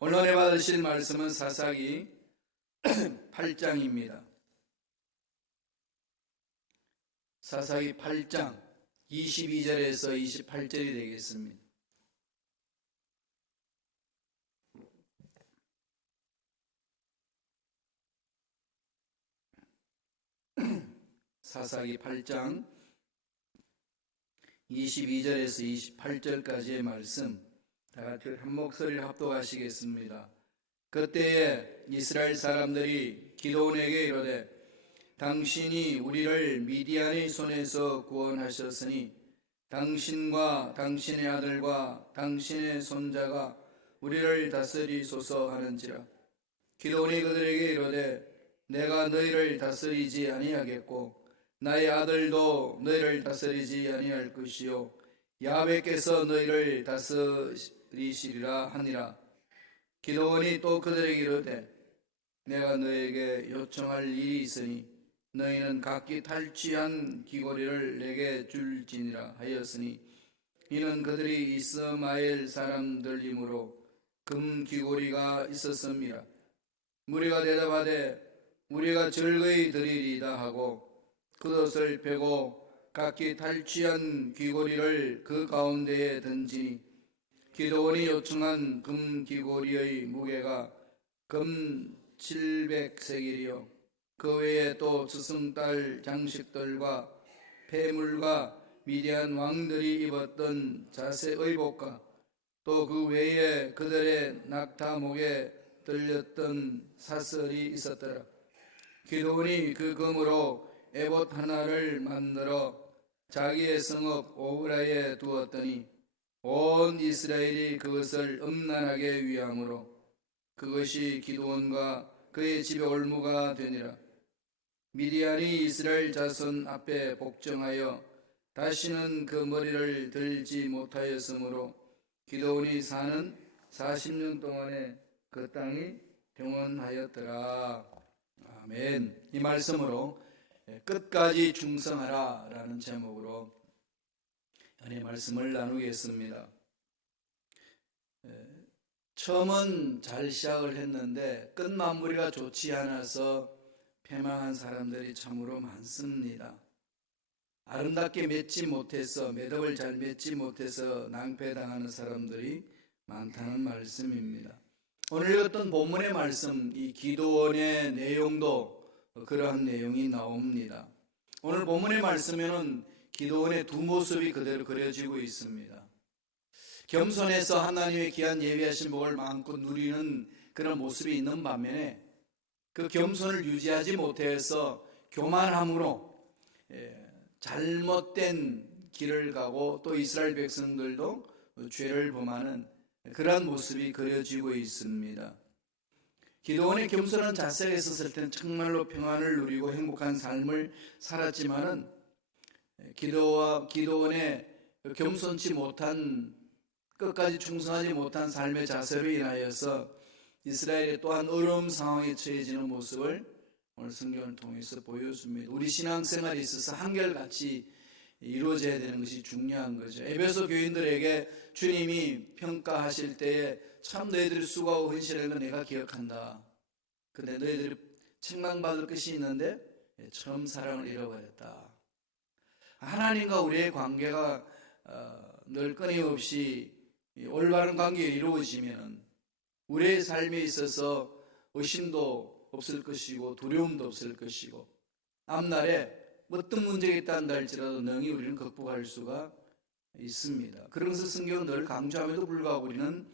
오늘 은혜 받으실 말씀은 사사기 8장입니다. 사사기 8장 22절에서 28절이 되겠습니다. 사사기 8장 22절에서 28절까지의 말씀, 다 같이 한 목소리를 합독하시겠습니다. 그때에 이스라엘 사람들이 기드온에게 이르되 당신이 우리를 미디안의 손에서 구원하셨으니 당신과 당신의 아들과 당신의 손자가 우리를 다스리소서 하는지라. 기드온이 그들에게 이르되 내가 너희를 다스리지 아니하겠고 나의 아들도 너희를 다스리지 아니할 것이요 야훼께서 너희를 다스리시리라 하니라. 기드온이 또 그들에게 이르되 내가 너에게 요청할 일이 있으니 너희는 각기 탈취한 귀고리를 내게 줄지니라 하였으니 이는 그들이 이스마엘 사람들이므로 금 귀고리가 있었음이라. 무리가 대답하되 우리가 즐거이 드리리다 하고 겉옷을 베고 각기 탈취한 귀고리를 그 가운데에 던지니 기드온이 요청한 금 귀고리의 무게가 금 700세겔이요 그 외에 또 저승달 장식들과 폐물과 미디안 왕들이 입었던 자색 의복과 또 그 외에 그들의 낙타목에 들렸던 사슬이 있었더라. 기드온이 그 금으로 에봇 하나를 만들어 자기의 성읍 오브라에 두었더니 온 이스라엘이 그것을 음란하게 위함으로 그것이 기드온과 그의 집의 올무가 되니라. 미디안이 이스라엘 자손 앞에 복종하여 다시는 그 머리를 들지 못하였으므로 기드온이 사는 40년 동안에 그 땅이 평온하였더라. 아멘. 이 말씀으로 끝까지 충성하라 라는 제목으로 은혜 말씀을 나누겠습니다. 처음은 잘 시작을 했는데 끝 마무리가 좋지 않아서 패망한 사람들이 참으로 많습니다. 아름답게 맺지 못해서, 매듭을 잘 맺지 못해서 낭패당하는 사람들이 많다는 말씀입니다. 오늘 읽었던 본문의 말씀, 이 기드온의 내용도 그러한 내용이 나옵니다. 오늘 본문의 말씀에는 기드온의 두 모습이 그대로 그려지고 있습니다. 겸손해서 하나님의 귀한 예비하신 복을 마음껏 누리는 그런 모습이 있는 반면에 그 겸손을 유지하지 못해서 교만함으로 잘못된 길을 가고 또 이스라엘 백성들도 죄를 범하는 그러한 모습이 그려지고 있습니다. 기드온의 겸손한 자세가 있었을 때는 정말로 평안을 누리고 행복한 삶을 살았지만은 기드온의 겸손치 못한, 끝까지 충성하지 못한 삶의 자세로 인하여서 이스라엘이 또한 어려운 상황에 처해지는 모습을 오늘 성경을 통해서 보여줍니다. 우리 신앙생활에 있어서 한결같이 이루어져야 되는 것이 중요한 거죠. 에베소 교인들에게 주님이 평가하실 때에 참 너희들이 수고하고 헌신하는 거 내가 기억한다. 근데 너희들이 책망받을 것이 있는데 처음 사랑을 잃어버렸다. 하나님과 우리의 관계가 늘 끊임없이 올바른 관계가 이루어지면 우리의 삶에 있어서 의심도 없을 것이고 두려움도 없을 것이고 앞날에 어떤 문제가 있다는 할지라도 능히 우리는 극복할 수가 있습니다. 그런 것을 성경은 늘 강조함에도 불구하고 우리는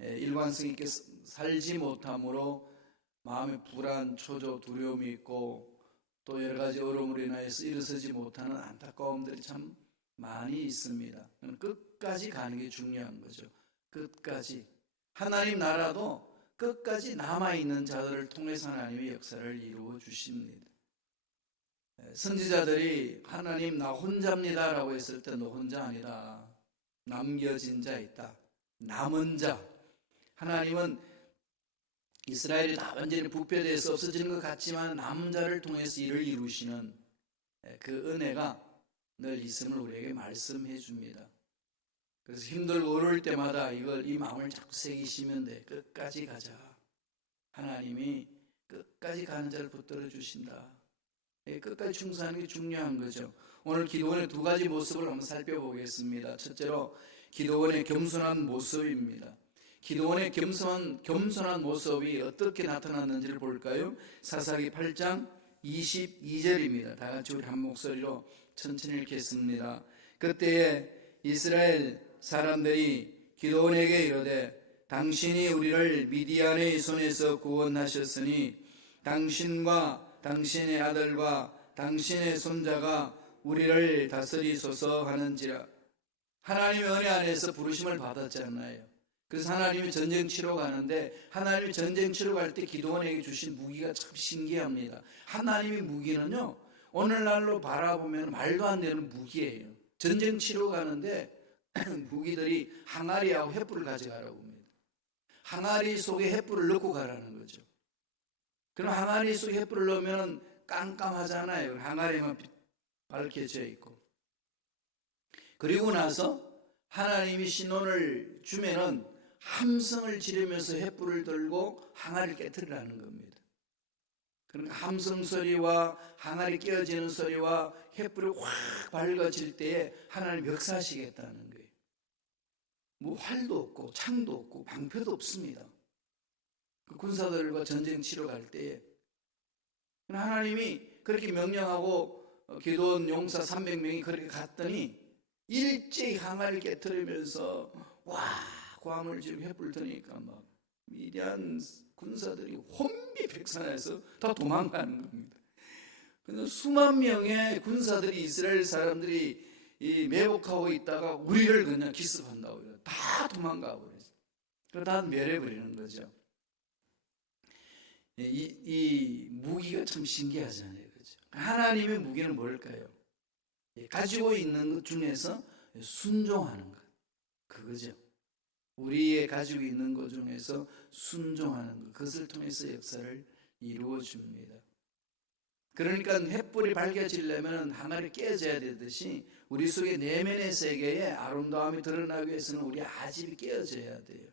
일관성 있게 살지 못함으로 마음에 불안, 초조, 두려움이 있고 또 여러 가지 어려움으로 인하여서 일어서지 못하는 안타까움들이 참 많이 있습니다. 끝까지 가는 게 중요한 거죠. 끝까지. 하나님 나라도 끝까지 남아있는 자들을 통해서 하나님의 역사를 이루어 주십니다. 선지자들이 하나님 나 혼자입니다 라고 했을 때 너 혼자 아니다. 남겨진 자 있다. 남은 자. 하나님은 이스라엘이 다 완전히 부패돼서 없어지는 것 같지만 남은 자를 통해서 일을 이루시는 그 은혜가 늘 있음을 우리에게 말씀해 줍니다. 그래서 힘들고 어려울 때마다 이 마음을 자꾸 새기시면 돼. 끝까지 가자. 하나님이 끝까지 가는 자를 붙들어 주신다. 끝까지 충성하는 게 중요한 거죠. 오늘 기도원의 두 가지 모습을 한번 살펴보겠습니다. 첫째로 기도원의 겸손한 모습입니다. 기도원의 겸손한 모습이 어떻게 나타났는지를 볼까요? 사사기 8장 22절입니다. 다 같이 우리 한 목소리로 천천히 읽겠습니다. 그때에 이스라엘 사람들이 기도원에게 이르되 당신이 우리를 미디안의 손에서 구원하셨으니 당신과 당신의 아들과 당신의 손자가 우리를 다스리소서 하는지라. 하나님의 은혜 안에서 부르심을 받았잖아요. 그래서 하나님이 전쟁 치러 가는데 하나님이 전쟁 치러 갈 때 기도원에게 주신 무기가 참 신기합니다. 하나님의 무기는요, 오늘날로 바라보면 말도 안 되는 무기예요. 전쟁 치러 가는데 무기들이 항아리하고 횃불을 가져가라고 합니다. 항아리 속에 횃불을 넣고 가라는 거죠. 그럼 항아리 속에 횃불을 넣으면 깜깜하잖아요. 항아리만 밝혀져 있고. 그리고 나서 하나님이 신호를 주면은 함성을 지르면서 횃불을 들고 항아리를 깨트리라는 겁니다. 그러니까 함성 소리와 항아리 깨어지는 소리와 횃불이 확 밝아질 때에 하나님 역사하시겠다는 거예요. 뭐 활도 없고 창도 없고 방패도 없습니다. 그 군사들과 전쟁 치러 갈 때에 하나님이 그렇게 명령하고 기도원 용사 300명이 그렇게 갔더니 일제히 항아리를 깨트리면서 와 고함을 지르고 횃불 드니까 막 미디안 군사들이 혼비백산해서 다 도망가는 겁니다. 그래서 수만 명의 군사들이 이스라엘 사람들이 매복하고 있다가 우리를 그냥 기습한다고요. 다 도망가고 그래서 다 멸해버리는 거죠. 이 무기가 참 신기하잖아요, 그렇죠? 하나님의 무기는 뭘까요? 가지고 있는 것 중에서 순종하는 것, 그거죠. 우리의 가지고 있는 것 중에서 순종하는 것, 그것을 통해서 역사를 이루어 줍니다. 그러니까 횃불이 밝혀지려면 항아리 깨져야 되듯이 우리 속의 내면의 세계에 아름다움이 드러나기 위해서는 우리 아집이 깨어져야 돼요.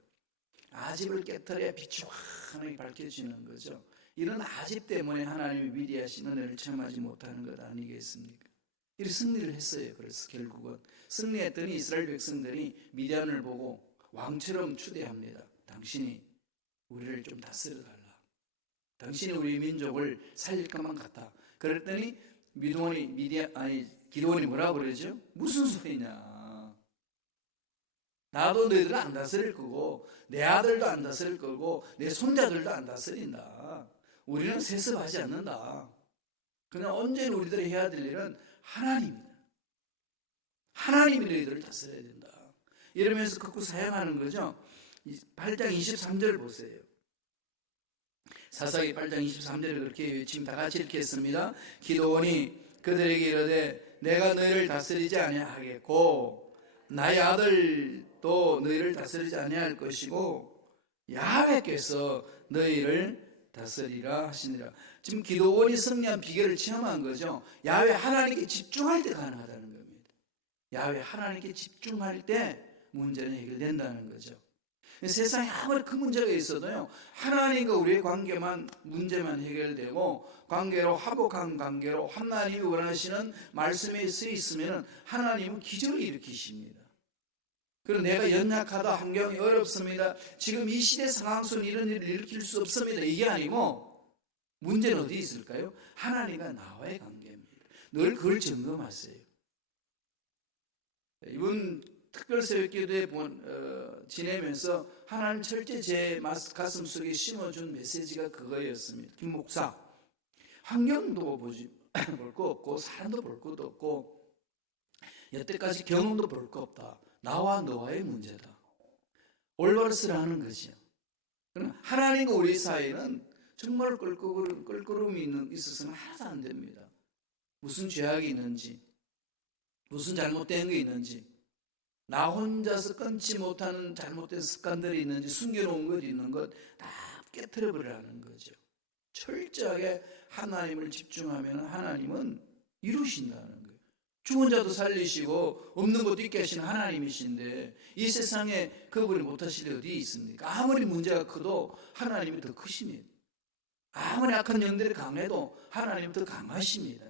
아집을 깨뜨려야 빛이 환하게 밝혀지는 거죠. 이런 아집 때문에 하나님이 위대하신 은혜를 체험하지 못하는 것 아니겠습니까? 이렇게 승리를 했어요. 그래서 결국은 승리했더니 이스라엘 백성들이 미디안을 보고 왕처럼 추대합니다. 당신이 우리를 좀 다스려달라. 당신이 우리 민족을 살릴 것만 같다. 그랬더니 기도원이 뭐라고 그러죠? 무슨 소리냐? 나도 너희들 안 다스릴 거고 내 아들도 안 다스릴 거고 내 손자들도 안 다스린다. 우리는 세습하지 않는다. 그러나 언제나 우리들이 해야 될 일은 하나님이다. 하나님이 너희들을 다스려야 된다. 이러면서 극구 사용하는 거죠. 8장 23절 보세요. 사사기 8장 23절에 그렇게 외치면 다 같이 읽겠습니다. 기도원이 그들에게 이르되 내가 너희를 다스리지 아니하겠고 나의 아들도 너희를 다스리지 아니할 것이고 야훼께서 너희를 다스리라 하시니라. 지금 기도원이 승리한 비결을 체험한 거죠. 야훼 하나님께 집중할 때 가능하다는 겁니다. 야훼 하나님께 집중할 때 문제는 해결된다는 거죠. 세상에 아무리 큰 문제가 있어도요, 하나님과 우리의 관계만 문제만 해결되고 관계로 화목한 관계로 하나님이 원하시는 말씀에 서 있으면 하나님은 기적을 일으키십니다. 그리고 내가 연약하다, 환경이 어렵습니다, 지금 이 시대 상황 속에 이런 일을 일으킬 수 없습니다, 이게 아니고 문제는 어디 있을까요? 하나님과 나와의 관계입니다. 늘 그걸 점검하세요. 이번 특별새벽기도에 지내면서 하나님 철저히 제 가슴 속에 심어준 메시지가 그거였습니다. 김 목사, 환경도 볼 거 없고 사람도 볼 것도 없고 여태까지 경험도 볼 거 없다. 나와 너와의 문제다. 올바로 쓰라는 거죠. 그럼 하나님과 우리 사이는 정말 껄끄러움이 있어서는 하나도 안 됩니다. 무슨 죄악이 있는지, 무슨 잘못된 게 있는지, 나 혼자서 끊지 못하는 잘못된 습관들이 있는지, 숨겨놓은 것 있는 것 다 깨트려버리라는 거죠. 철저하게 하나님을 집중하면 하나님은 이루신다는 거예요. 죽은 자도 살리시고 없는 것도 있게 하시는 하나님이신데 이 세상에 그분이 못하실 일 어디 있습니까? 아무리 문제가 커도 하나님이 더 크십니다. 아무리 악한 영들이 강해도 하나님이 더 강하십니다.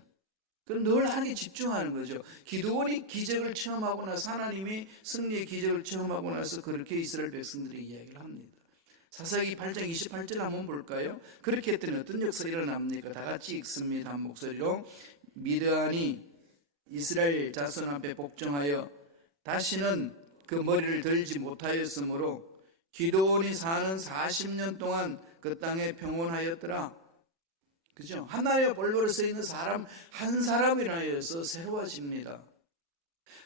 그럼 늘 하나님에 집중하는 거죠. 기드온이 기적을 체험하고 나서 하나님이 승리의 기적을 체험하고 나서 그렇게 이스라엘 백성들이 이야기를 합니다. 사사기 8장 28절 한번 볼까요? 그렇게 했더니 어떤 역사가 일어납니까? 다 같이 읽습니다. 한 목소리로. 미드안이 이스라엘 자손 앞에 복종하여 다시는 그 머리를 들지 못하였으므로 기드온이 사는 40년 동안 그 땅에 평온하였더라. 그죠? 하나님의 볼모로 서 있는 사람 한 사람이라서 새로워집니다.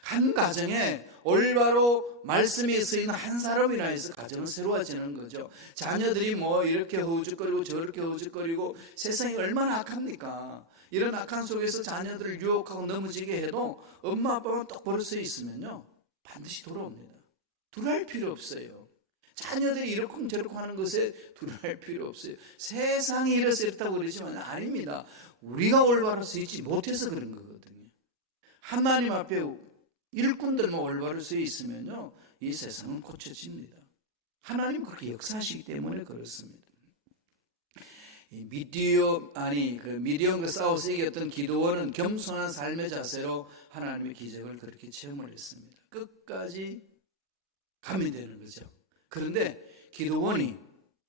한 가정에 올바로 말씀이 서 있는 한 사람이라 해서 가정은 새로워지는 거죠. 자녀들이 뭐 이렇게 허우적거리고 저렇게 허우적거리고 세상이 얼마나 악합니까? 이런 악한 속에서 자녀들을 유혹하고 넘어지게 해도 엄마 아빠만 똑바로 서 있으면요 반드시 돌아옵니다. 두려울 필요 없어요. 자녀들이 이렇고 저렇고 하는 것에 두려울 필요 없어요. 세상이 이래서 이렇다고 그러지만 아닙니다. 우리가 올바로 서 있지 못해서 그런 거거든요. 하나님 앞에 일꾼들만 올바로 서 있으면요 이 세상은 고쳐집니다. 하나님 그렇게 역사하시기 때문에 그렇습니다. 미디온과 싸워서 이겼던 기드온은 겸손한 삶의 자세로 하나님의 기적을 그렇게 체험을 했습니다. 끝까지 감미되는 거죠. 그런데 기드온이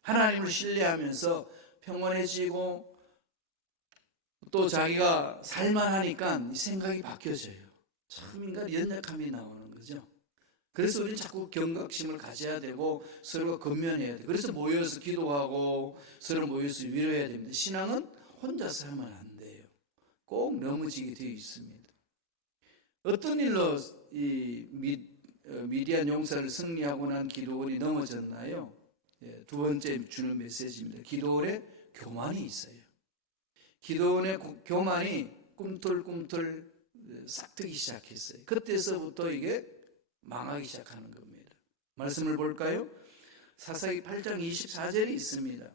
하나님을 신뢰하면서 평온해지고 또 자기가 살만하니까 생각이 바뀌어져요. 참 인간 연약함이 나오는 거죠. 그래서 우리는 자꾸 경각심을 가져야 되고 서로가 건면해야 돼요. 그래서 모여서 기도하고 서로 모여서 위로해야 됩니다. 신앙은 혼자서 하면 안 돼요. 꼭 넘어지게 되어 있습니다. 어떤 일로 이 미디안 용사를 승리하고 난 기드온이 넘어졌나요? 두 번째 주는 메시지입니다. 기드온의 교만이 있어요. 기드온의 교만이 꿈틀꿈틀 싹트기 시작했어요. 그때서부터 이게 망하기 시작하는 겁니다. 말씀을 볼까요? 사사기 8장 24절이 있습니다.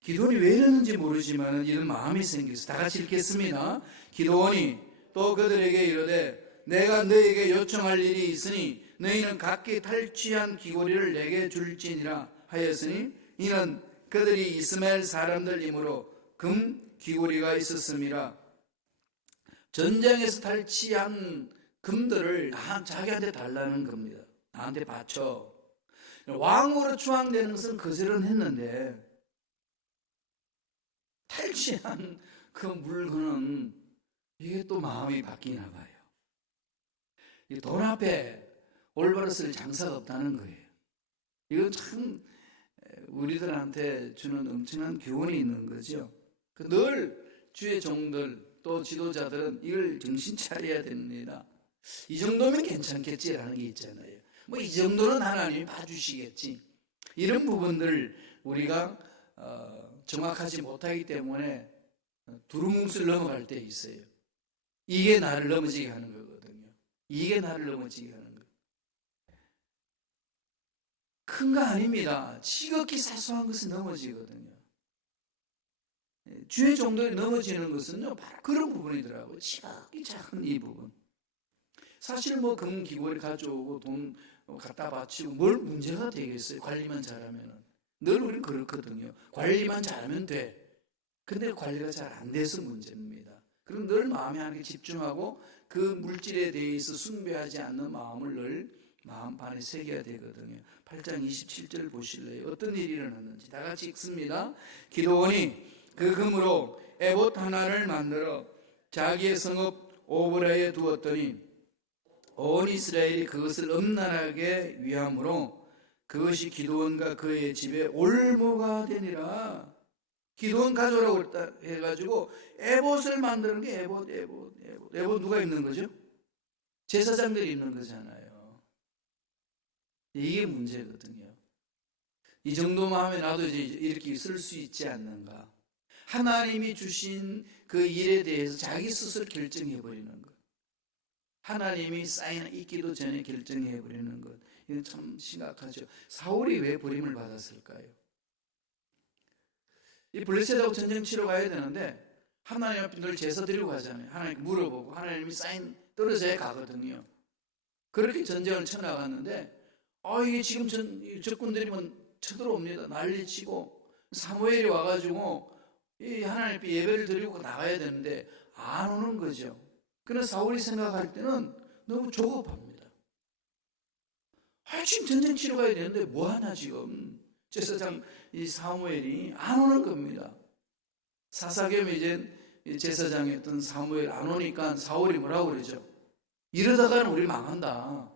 기드온이 왜 이러는지 모르지만 이런 마음이 생겼어요. 다 같이 읽겠습니다. 기드온이 또 그들에게 이르되 내가 너에게 요청할 일이 있으니 너희는 각기 탈취한 귀고리를 내게 줄지니라 하였으니 이는 그들이 이스마엘 사람들이므로 금 귀고리가 있었음이라. 전쟁에서 탈취한 금들을 자기한테 달라는 겁니다. 나한테 바쳐. 왕으로 추앙되는 것은 거절은 했는데 탈취한 그 물건은 이게 또 마음이 바뀌나 봐요. 돈 앞에 올바로 쓸 장사가 없다는 거예요. 이건 참 우리들한테 주는 엄청난 교훈이 있는 거죠. 늘 주의 종들 또 지도자들은 이걸 정신 차려야 됩니다. 이 정도면 괜찮겠지라는 게 있잖아요. 뭐 이 정도는 하나님이 봐주시겠지. 이런 부분들 우리가 정확하지 못하기 때문에 두루뭉술 넘어갈 때 있어요. 이게 나를 넘어지게 하는 거거든요. 이게 나를 넘어지게 하는 거예요. 큰 거 아닙니다. 지극히 사소한 것은 넘어지거든요. 주의 종들이 넘어지는 것은요 바로 그런 부분이더라고요. 지극히 작은 이 부분. 사실 뭐 금 귀고리 가져오고 돈 갖다 바치고 뭘 문제가 되겠어요. 관리만 잘하면. 늘 우리는 그렇거든요. 관리만 잘하면 돼. 근데 관리가 잘 안 돼서 문제입니다. 그럼 늘 마음에 하나님께 집중하고 그 물질에 대해서 숭배하지 않는 마음을 늘 마음판에 새겨야 되거든요. 8장 27절 보실래요? 어떤 일이 일어났는지 다 같이 읽습니다. 기드온이 그 금으로 에봇 하나를 만들어 자기의 성읍 오브라에 두었더니 온 이스라엘이 그것을 음란하게 위함으로 그것이 기드온과 그의 집에 올무가 되니라. 기드온 가져오라고 해가지고 에봇을 만드는 게 에봇 누가 입는 거죠? 제사장들이 입는 거잖아요. 이게 문제거든요. 이 정도만 하면 나도 이제 이렇게 쓸 수 있지 않는가. 하나님이 주신 그 일에 대해서 자기 스스로 결정해버리는 것. 하나님이 사인 있기도 전에 결정해버리는 것. 이건 참 심각하죠. 사울이 왜 버림을 받았을까요? 이 블레셋하고 전쟁 치러 가야 되는데 하나님 앞에 늘 제사 드리고 가잖아요. 하나님 물어보고 하나님이 사인 떨어져야 가거든요. 그렇게 전쟁을 쳐나갔는데 이게 지금 적군들이 쳐들어옵니다. 난리치고 사무엘이 와가지고 이 하나님 앞에 예배를 드리고 나가야 되는데 안 오는 거죠. 그래서 사울이 생각할 때는 너무 조급합니다. 지금 전쟁 치러 가야 되는데 뭐하나 지금 제사장 이 사무엘이 안 오는 겁니다. 사사겸 이제 제사장이었던 사무엘 안 오니까 사울이 뭐라고 그러죠? 이러다가는 우리 망한다.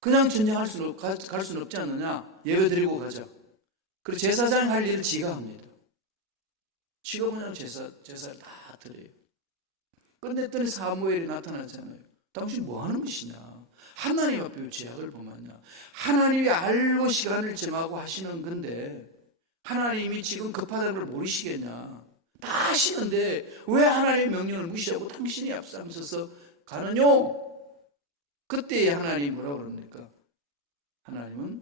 그냥 전쟁할 수는 갈 수는 없지 않느냐? 예배 드리고 가자. 그리고 제사장이 할 일을 지가 합니다. 지가 그냥 제사를 다 드려요. 그런데 사무엘이 나타나잖아요. 당신 뭐 하는 것이냐? 하나님 앞에 왜 제약을 범하냐? 하나님이 알고 시간을 정하고 하시는 건데 하나님이 지금 급하다는 걸 모르시겠냐? 다 하시는데 왜 하나님의 명령을 무시하고 당신이 앞서서 가느뇨? 그때 하나님이 뭐라고 그럽니까? 하나님은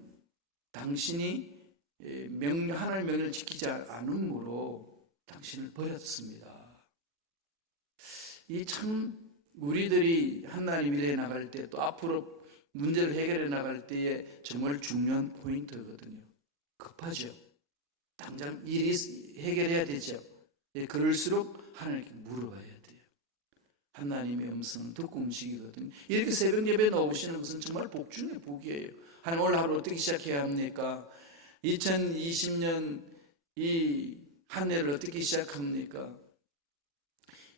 당신이 하나님의 명령을 지키지 않음으로 당신을 버렸습니다. 이 참 우리들이 하나님 일에 나갈 때 또 앞으로 문제를 해결해 나갈 때에 정말 중요한 포인트거든요. 급하죠. 당장 일이 해결해야 되죠. 그럴수록 하나님께 물어봐야 돼요. 하나님의 음성은 듣고 움직이거든요. 이렇게 새벽 예배 나오시는 것은 정말 복 중에 복이에요. 하나님 오늘 하루 어떻게 시작해야 합니까? 2020년 이 한 해를 어떻게 시작합니까?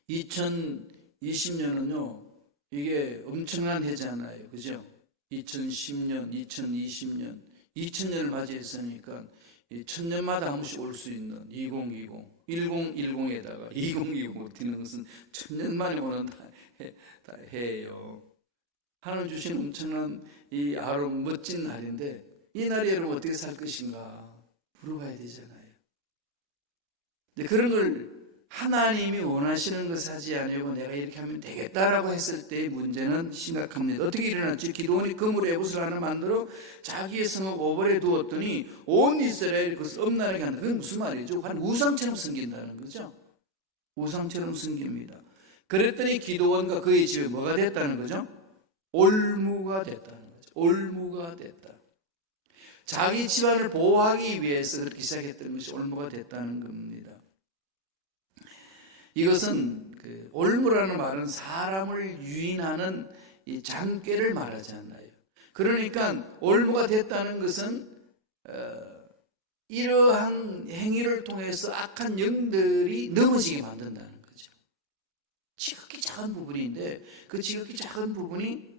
2020년은요, 이게 엄청난 해잖아요. 그죠? 2010년, 2020년, 2000년을 맞이했으니까 1000년마다 한 번씩 올 수 있는 2020, 1010에다가 2020 뛰는 것은 1000년 만에 오는 해예요. 하나님 주신 엄청난 이 아름 멋진 날인데 이 날에 여러분 어떻게 살 것인가 물어봐야 되잖아요. 근데 그런 걸 하나님이 원하시는 것을 하지 않으려고 내가 이렇게 하면 되겠다라고 했을 때의 문제는 심각합니다. 어떻게 일어났지? 기드온이 금으로 에봇을 하나 만들어 자기의 성읍 오벌에 두었더니 온 이스라엘이 그것을 엄란하게 한다. 그게 무슨 말이죠? 한 우상처럼 섬긴다는 거죠. 우상처럼 섬깁니다. 그랬더니 기드온과 그의 집에 뭐가 됐다는 거죠? 올무가 됐다는 거죠. 올무가 됐다. 자기 집안을 보호하기 위해서 그렇게 시작했던 것이 올무가 됐다는 겁니다. 이것은 올무라는 말은 사람을 유인하는 이 장꾀를 말하지 않나요? 그러니까 올무가 됐다는 것은 이러한 행위를 통해서 악한 영들이 넘어지게 만든다는 거죠. 지극히 작은 부분인데 그 지극히 작은 부분이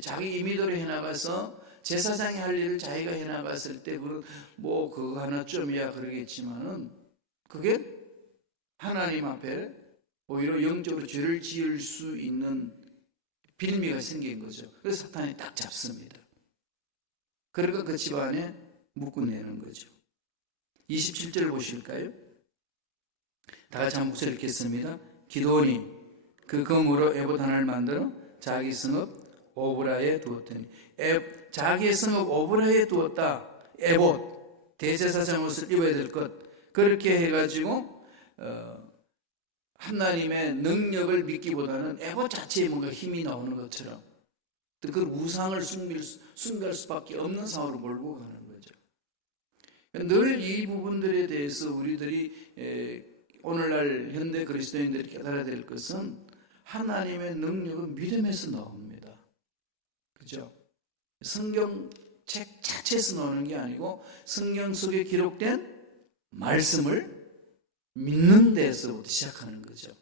자기 임의대로 해나가서 제사장이 할 일을 자기가 해나갔을 때 뭐 그거 하나쯤이야 그러겠지만은 그게 하나님 앞에 오히려 영적으로 죄를 지을 수 있는 빌미가 생긴 거죠. 그래서 사탄이 딱 잡습니다. 그러니까 그 집안에 묶어내는 거죠. 27절 보실까요? 다 같이 한 목소리 읽겠습니다. 기드온이 그 금으로 에봇 하나를 만들어 자기 성읍 오브라에 두었더니 자기의 성읍 오브라에 두었다. 에봇 대제사장 옷을 입어야 될 것 그렇게 해가지고 하나님의 능력을 믿기보다는 에봇 자체에 뭔가 힘이 나오는 것처럼 그 우상을 숭배할 수밖에 없는 상황으로 몰고 가는 거죠. 늘 이 부분들에 대해서 우리들이 오늘날 현대 그리스도인들이 깨달아야 될 것은 하나님의 능력은 믿음에서 나옵니다. 그죠? 성경책 자체에서 나오는 게 아니고 성경 속에 기록된 말씀을 믿는 데서부터 시작하는 거죠.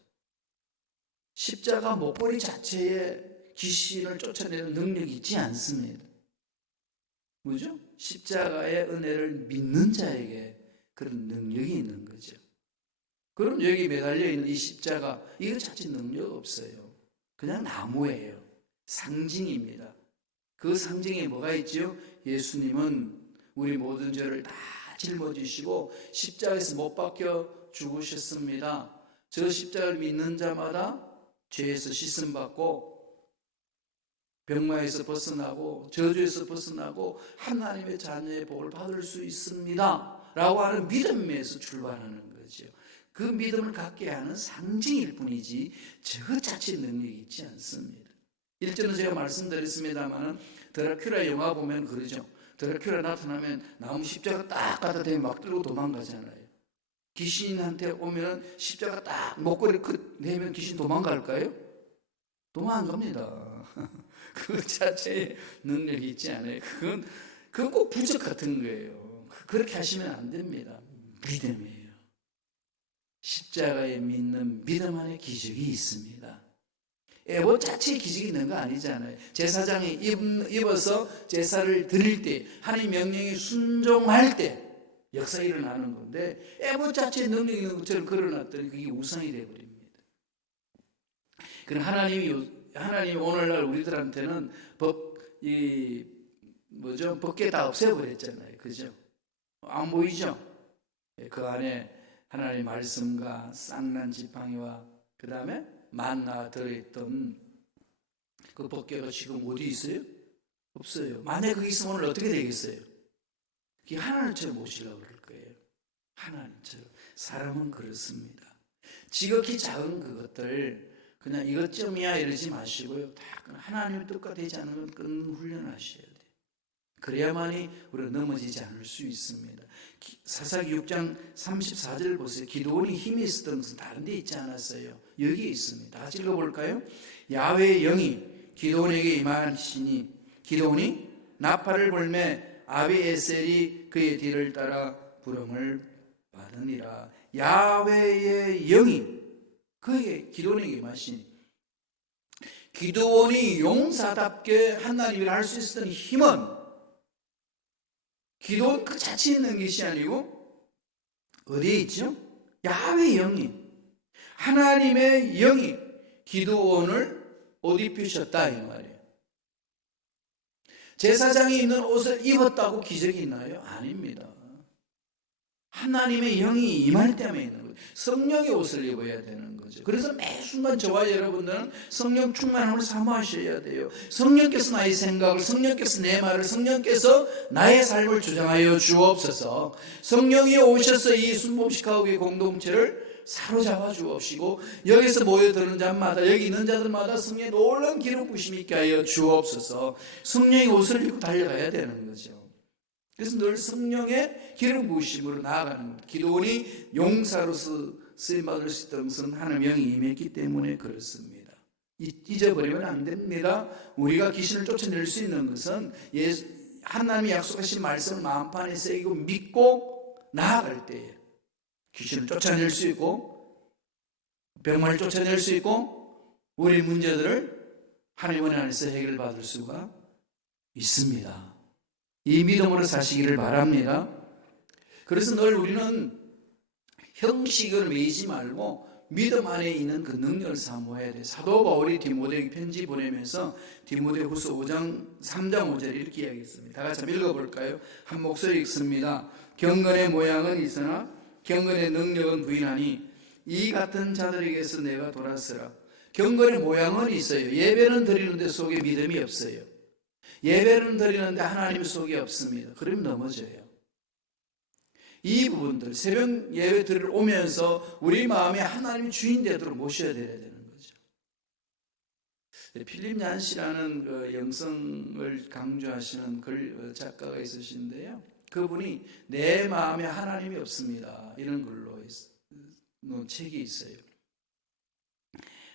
십자가 목걸이 자체에 귀신을 쫓아내는 능력이 있지 않습니다. 뭐죠? 십자가의 은혜를 믿는 자에게 그런 능력이 있는 거죠. 그럼 여기 매달려 있는 이 십자가 이거 자체 능력 없어요. 그냥 나무예요. 상징입니다. 그 상징에 뭐가 있죠? 예수님은 우리 모든 죄를 다 짊어지시고 십자가에서 못 박혀 죽으셨습니다. 저 십자가를 믿는 자마다 죄에서 씻음받고 병마에서 벗어나고 저주에서 벗어나고 하나님의 자녀의 복을 받을 수 있습니다 라고 하는 믿음에서 출발하는 거죠. 그 믿음을 갖게 하는 상징일 뿐이지 저 자체 능력이 있지 않습니다. 일전에 제가 말씀드렸습니다만 드라큘라 영화 보면 그러죠. 드라큘라 나타나면 나무 십자가 딱 갖다 대면 막 들고 도망가잖아요. 귀신한테 오면 십자가 딱 목걸이 내면 귀신 도망갈까요? 도망 안 갑니다. 그 자체에 능력이 있지 않아요. 그건 꼭 부적 같은 거예요. 그렇게 하시면 안 됩니다. 믿음이에요. 십자가에 믿는 믿음 안에 기적이 있습니다. 에봇 자체에 기적이 있는 거 아니잖아요. 제사장이 입어서 제사를 드릴 때, 하나님 명령에 순종할 때 역사가 일어나는 건데, 에봇 자체에 능력이 있는 것처럼 걸어놨더니 그게 우상이 되어버립니다. 그럼 하나님이 오늘날 우리들한테는 법계 다 없애버렸잖아요. 그죠? 안 보이죠? 그 안에 하나님의 말씀과 쌍난 지팡이와 그 다음에 만나 들어있던 그 법궤가 지금 어디 있어요? 없어요. 만약에 그게 있으면 오늘 어떻게 되겠어요? 그게 하나님처럼 모시려고 그럴 거예요. 하나님처럼. 사람은 그렇습니다. 지극히 작은 그것들 그냥 이것쯤이야 이러지 마시고요. 다 하나님의 뜻과 되지 않은 건 끊는 훈련하셔야 돼요. 그래야만이 우리가 넘어지지 않을 수 있습니다. 사사기 6장 34절 보세요. 기드온이 힘이 있었던 것은 다른 데 있지 않았어요. 여기에 있습니다. 다 같이 읽어볼까요? 야훼의 영이 기드온에게 임하시니 기드온이 나팔을 불매 아비에셀이 그의 뒤를 따라 부름을 받으니라. 야훼의 영이 그에게 기드온에게 임하시니 기드온이 용사답게 하나님을 할 수 있었던 힘은 기도는 그 자체에 있는 것이 아니고 어디에 있죠? 야훼의 영이, 하나님의 영이 기드온을 옷 입히셨다 이 말이에요. 제사장이 입는 옷을 입었다고 기적이 있나요? 아닙니다. 하나님의 영이 임할 때만 있는 거예요. 성령의 옷을 입어야 되는 거죠. 그래서 매 순간 저와 여러분들은 성령 충만함을 사모하셔야 돼요. 성령께서 나의 생각을, 성령께서 내 말을, 성령께서 나의 삶을 주장하여 주옵소서. 성령이 오셔서 이 순복식하고의 공동체를 사로잡아 주옵시고 여기서 모여드는 자마다 여기 있는 자들마다 성령의 놀라운 기름 부심이 있게 하여 주옵소서. 성령의 옷을 입고 달려가야 되는 거죠. 그래서 늘 성령의 기름 부으심으로 나아가는 겁니다. 기드온이 용사로서 쓰임받을 수 있던 것은 하나님의 영이 임했기 때문에 그렇습니다. 잊어버리면 안 됩니다. 우리가 귀신을 쫓아낼 수 있는 것은 하나님이 약속하신 말씀을 마음판에 새기고 믿고 나아갈 때에 귀신을 쫓아낼 수 있고 병만을 쫓아낼 수 있고 우리 문제들을 하나님의 안에서 해결받을 수가 있습니다. 이 믿음으로 사시기를 바랍니다. 그래서 늘 우리는 형식을 매이지 말고 믿음 안에 있는 그 능력을 사모해야 돼요. 사도 바울이 디모데에게 편지 보내면서 디모데후서 5장 3장 5절 이렇게 이야기했습니다. 다 같이 한번 읽어볼까요? 한 목소리 읽습니다. 경건의 모양은 있으나 경건의 능력은 부인하니 이 같은 자들에게서 내가 돌아서라. 경건의 모양은 있어요. 예배는 드리는데 속에 믿음이 없어요. 예배는 드리는데 하나님 속에 없습니다. 그러면 넘어져요. 이 부분들 새벽 예배 드리러 오면서 우리 마음에 하나님이 주인 되도록 모셔야 되는 거죠. 필립 얀시라는 그 영성을 강조하시는 글 작가가 있으신데요. 그분이 내 마음에 하나님이 없습니다. 이런 글로 놓은 책이 있어요.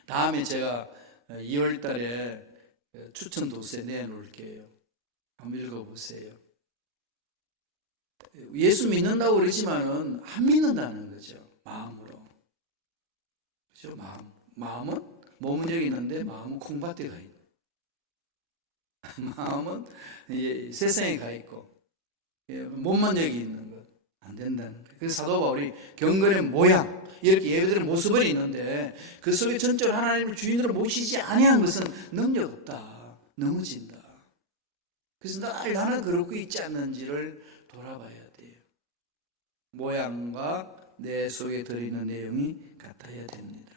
다음에 제가 2월 달에 추천 도서에 내놓을게요. 한번 읽어보세요. 예수 믿는다고 그러지만은 안 믿는다는 거죠. 마음으로. 그죠? 마음은 몸은 여기 있는데 마음은 콩밭에 가 있고 마음은 세상에 가 있고 몸만 여기 있는 것 안 된다는 거예요. 그래서 사도 바울이 경건의 모양 이렇게 예배드리는 모습은 있는데 그 속에 전적으로 하나님을 주인으로 모시지 아니한 것은 능력 없다. 넘어진다. 그래서 늘 나는 그러고 있지 않는지를 돌아봐야 돼요. 모양과 내 속에 들어있는 내용이 같아야 됩니다.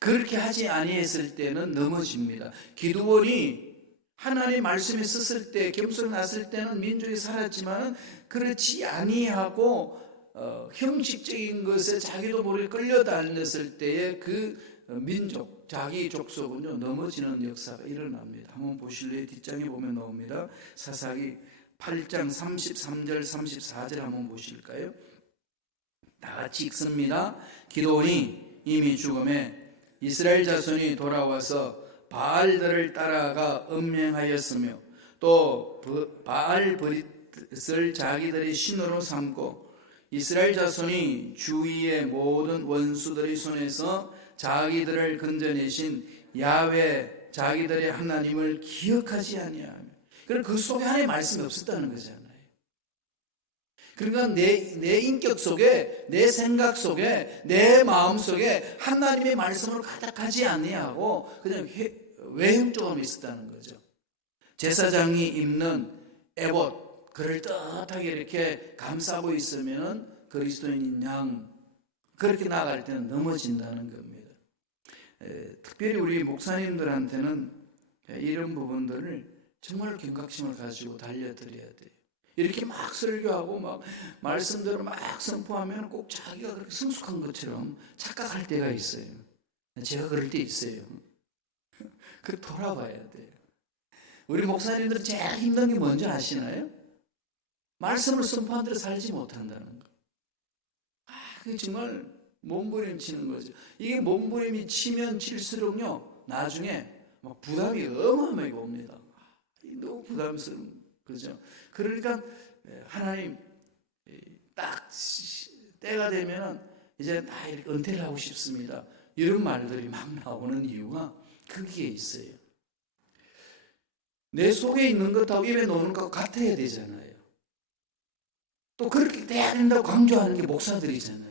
그렇게 하지 아니했을 때는 넘어집니다. 기드온이 하나님 말씀에 썼을 때 겸손 났을 때는 민족이 살았지만 그렇지 아니하고 형식적인 것에 자기도 모르게 끌려다녔을 때의 그 민족, 자기 족속은요 넘어지는 역사가 일어납니다. 한번 보실래요? 뒷장에 보면 나옵니다. 사사기 8장 33절 34절 한번 보실까요? 다 같이 읽습니다. 기드온이 이미 죽음에 이스라엘 자손이 돌아와서 바알들을 따라가 음행하였으며 또 바알브릿을 자기들의 신으로 삼고 이스라엘 자손이 주위의 모든 원수들의 손에서 자기들을 건져내신 야훼 자기들의 하나님을 기억하지 아니하며, 그러니까 그 속에 하나님의 말씀이 없었다는 거잖아요. 그러니까 내 인격 속에, 내 생각 속에, 내 마음 속에 하나님의 말씀으로 가득하지 아니하고 그냥 외형적으로 있었다는 거죠. 제사장이 입는 에봇, 그럴듯하게 이렇게 감싸고 있으면 그리스도인인 양, 그렇게 나아갈 때는 넘어진다는 겁니다. 특별히 우리 목사님들한테는 이런 부분들을 정말 경각심을 가지고 달려드려야 돼요. 이렇게 막 설교하고 막 말씀대로 막 선포하면 꼭 자기가 그렇게 성숙한 것처럼 착각할 때가 있어요. 제가 그럴 때 있어요. 그 돌아봐야 돼요. 우리 목사님들 제일 힘든 게 뭔지 아시나요? 말씀을 선포한 대로 살지 못한다는 거. 그게 정말 몸부림치는 거죠. 이게 몸부림이 치면 칠수록요 나중에 막 부담이 어마어마하게 옵니다. 너무 부담스러운 거죠. 그러니까 하나님 딱 때가 되면 이제 다 이렇게 은퇴를 하고 싶습니다. 이런 말들이 막 나오는 이유가 거기에 있어요. 내 속에 있는 것하고 입에 놓는 것하고 같아야 되잖아요. 또 그렇게 돼야 된다고 강조하는 게 목사들이잖아요.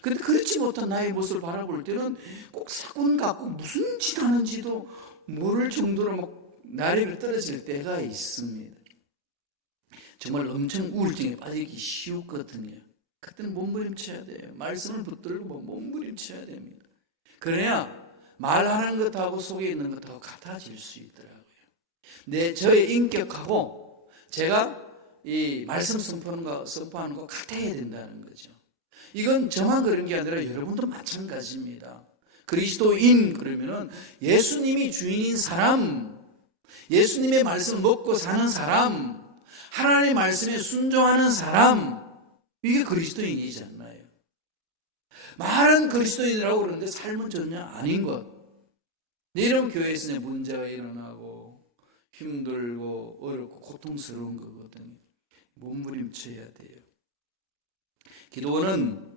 그런데 그렇지 못한 나의 모습을 바라볼 때는 꼭 사군 같고 무슨 짓 하는지도 모를 정도로 막 나래를 떨어질 때가 있습니다. 정말 엄청 우울증에 빠지기 쉬웠거든요. 그때는 몸부림쳐야 돼요. 말씀을 붙들고 몸부림쳐야 됩니다. 그래야 말하는 것하고 속에 있는 것하고 같아질 수 있더라고요. 저의 인격하고 제가 이 말씀 선포하는 거 같아야 된다는 거죠. 이건 저만 그런 게 아니라 여러분도 마찬가지입니다. 그리스도인 그러면은 예수님이 주인인 사람, 예수님의 말씀을 먹고 사는 사람, 하나님의 말씀에 순종하는 사람, 이게 그리스도인이잖아요. 말은 그리스도인이라고 그러는데 삶은 전혀 아닌 것. 이런 교회에서 문제가 일어나고 힘들고 어렵고 고통스러운 거거든요. 몸부림쳐야 돼요. 기도는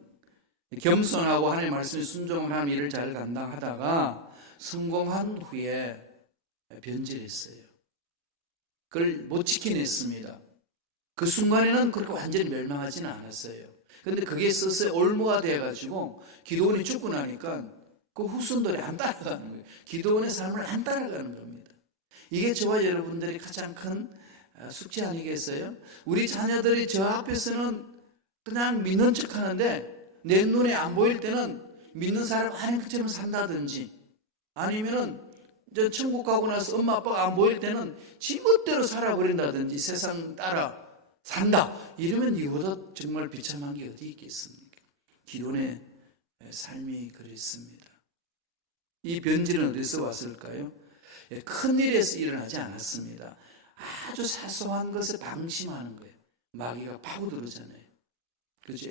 겸손하고 하나님의 말씀에 순종을 하는 일을 잘 감당하다가 성공한 후에 변질했어요. 그걸 못 지켜냈습니다. 그 순간에는 그렇게 완전히 멸망하지는 않았어요. 그런데 그게 서서히 올무가 돼가지고 기도원이 죽고 나니까 그 후손들이 안 따라가는 거예요. 기도원의 삶을 안 따라가는 겁니다. 이게 저와 여러분들이 가장 큰 숙제 아니겠어요? 우리 자녀들이 저 앞에서는 그냥 믿는 척 하는데 내 눈에 안 보일 때는 믿는 사람 아닌 것처럼 산다든지, 아니면은 이제 천국 가고 나서 엄마 아빠가 안 보일 때는 지멋대로 살아버린다든지 세상 따라 산다, 이러면 이보다 정말 비참한 게 어디 있겠습니까? 기도원의 삶이 그랬습니다. 이 변질은 어디서 왔을까요? 큰 일에서 일어나지 않았습니다. 아주 사소한 것을 방심하는 거예요. 마귀가 파고들었잖아요. 그렇죠.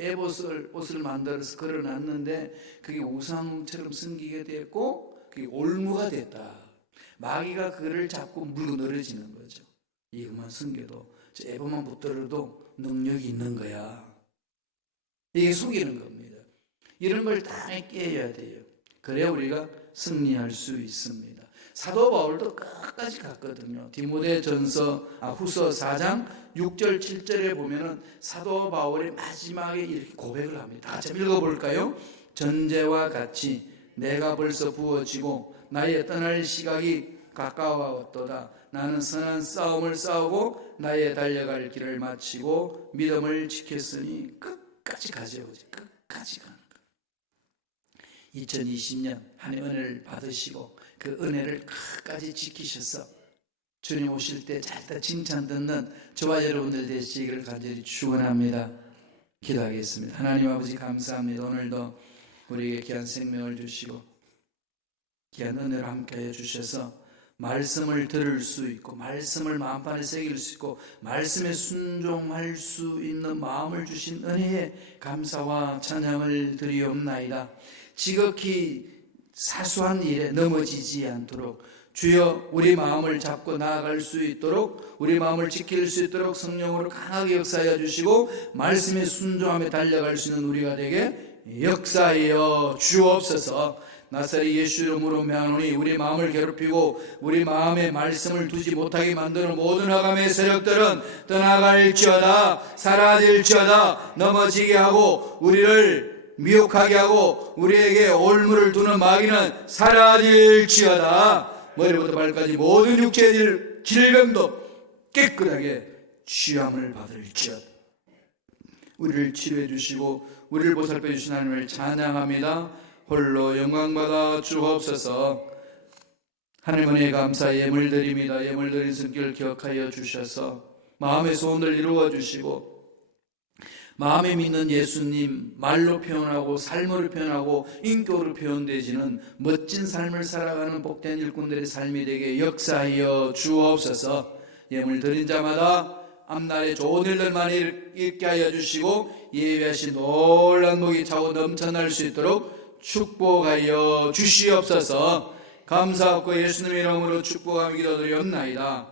옷을 만들어서 걸어놨는데 그게 우상처럼 섬기게 됐고 그게 올무가 됐다. 마귀가 그를 잡고 물고 늘어지는 거죠. 이것만 섬겨도, 저 에봇만 붙들어도 능력이 있는 거야. 이게 속이는 겁니다. 이런 걸 다 깨야 돼요. 그래야 우리가 승리할 수 있습니다. 사도 바울도 끝까지 갔거든요. 후서 4장 6절 7절에 보면은 사도 바울의 마지막에 이렇게 고백을 합니다. 같이 읽어볼까요? 전제와 같이 내가 벌써 부어지고 나의 떠날 시각이 가까워왔도다. 나는 선한 싸움을 싸우고 나의 달려갈 길을 마치고 믿음을 지켰으니 끝까지 가져오지. 끝까지 가는 거예요. 2020년 하나님의 은혜를 받으시고 그 은혜를 끝까지 지키셔서 주님 오실 때 잘 칭찬 듣는 저와 여러분들 되시기를 간절히 축원합니다. 기도하겠습니다. 하나님 아버지 감사합니다. 오늘도 우리에게 귀한 생명을 주시고 귀한 은혜를 함께해 주셔서 말씀을 들을 수 있고 말씀을 마음판에 새길 수 있고 말씀에 순종할 수 있는 마음을 주신 은혜에 감사와 찬양을 드리옵나이다. 지극히 사소한 일에 넘어지지 않도록 주여 우리 마음을 잡고 나아갈 수 있도록 우리 마음을 지킬 수 있도록 성령으로 강하게 역사하여 주시고 말씀에 순종하며 달려갈 수 있는 우리가 되게 역사하여 주옵소서. 나사렛 예수 이름으로 명하노니 우리 마음을 괴롭히고 우리 마음에 말씀을 두지 못하게 만드는 모든 흑암의 세력들은 떠나갈지어다, 사라질지어다. 넘어지게 하고 우리를 미혹하게 하고 우리에게 올무를 두는 마귀는 사라질지어다. 머리부터 발까지 모든 육체의 질병도 깨끗하게 취함을 받을지어다. 우리를 치료해 주시고 우리를 보살펴 주신 하나님을 찬양합니다. 홀로 영광받아 주옵소서. 하나님 은혜에 감사 예물 드립니다. 예물 드린 성길 기억하여 주셔서 마음의 소원을 이루어 주시고 마음에 믿는 예수님 말로 표현하고 삶으로 표현하고 인격으로 표현되지는 멋진 삶을 살아가는 복된 일꾼들의 삶이 되게 역사하여 주옵소서. 예물 드린 자마다 앞날에 좋은 일들만 있게 하여 주시고 예비하신 놀란 복이 차고 넘쳐날 수 있도록 축복하여 주시옵소서. 감사하고 예수님 이름으로 축복하며 기도드리옵나이다.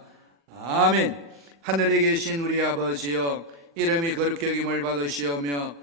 아멘. 하늘에 계신 우리 아버지여 이름이 거룩히 여김을 받으시오며